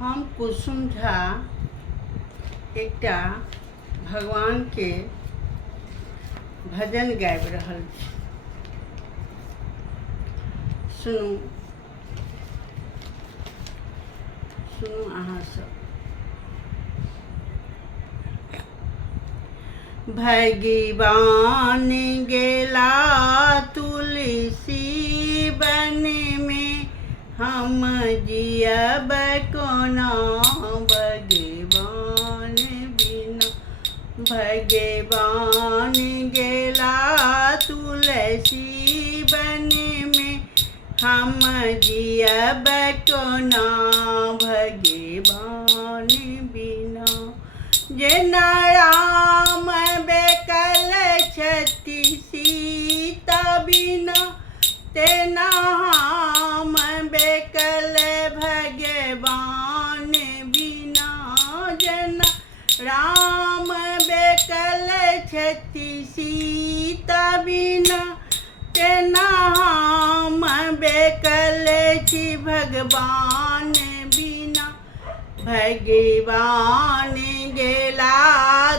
हम कुसुम झा एकटा भगवान के भजन गाबि रहल छी। सुनू अहाँ सब। भगवान गेला तुलसी बन में, हम जियब कोना भगवान बिना। भगवान गेला तुलसी बन में, हम जियब कोना भगवान बिना। जेना राम बेकल छथि सीता बिना, तेना हम बेकल भगवान बिना। जेना राम बेकल छथि सीता बिना, तेना हम बेकल छी भगवान बिना। भगवान गेला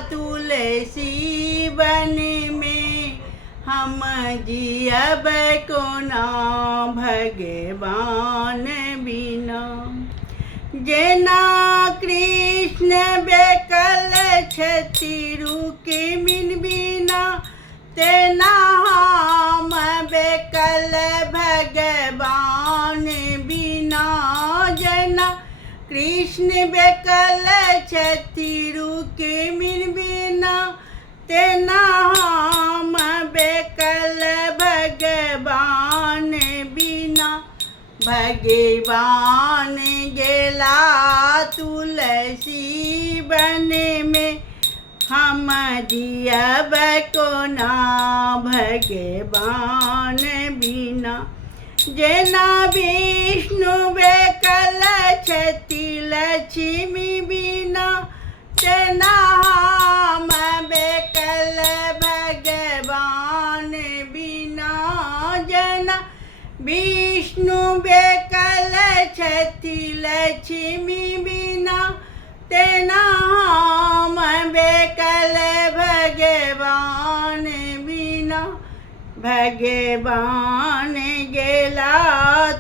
तुलसी बन में, हम जियब कोना भगवान बिना। जेना कृष्ण बेकल छथि रुक्मिणी बिना, तेना हम बेकल भगवान बिना। जेना कृष्ण बेकल छथि रुक्मिणी बिना, तेना हम बेकल भगवान बिना। भगवान गेला तुलसी बन में, हम जियब कोना भगवान बिना। जेना विष्णु बेकल छथि लक्ष्मी बिना, तेना हम बेकल भगवान बिना। जेना विष्णु बेकल छथि लक्ष्मी बिना, तेना हम बेकल भगवान बिना। भगवान गेला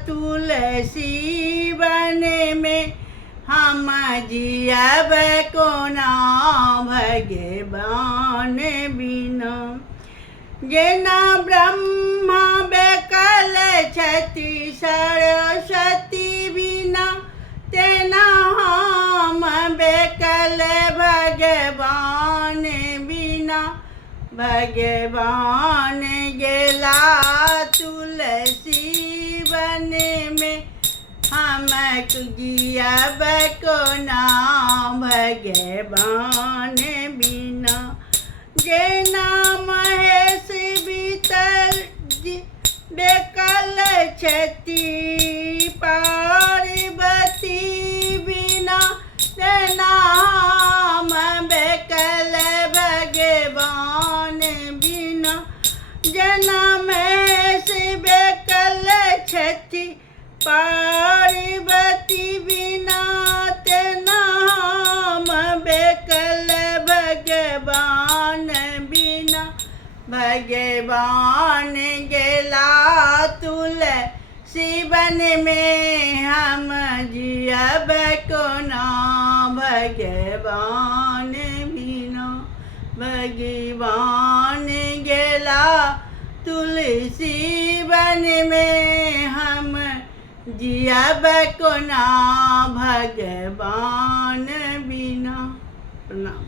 तुलसी बन में, हम जियब कोना भगवान बिना। जेना ब्रह्मा बेकल छथि सरस्वती बिना, तेना हम बेकल भगवान बिना। भगवान गेला तुलसी बन में, हम जियब कोना भगवान बिना। जेना महेश बेकल छथि पार्वती बिना, तेना हम बेकल भगवान बिना। जेना महेश बेकल छथि पार्वती बिना, तेना हम बेकल भगवान बिना। भगवान गेला तुलसी बन में, हम जियब कोना भगवान बिना। भगवान गेला तुलसी बन में, हम जियब कोना भगवान बिना। प्रणाम।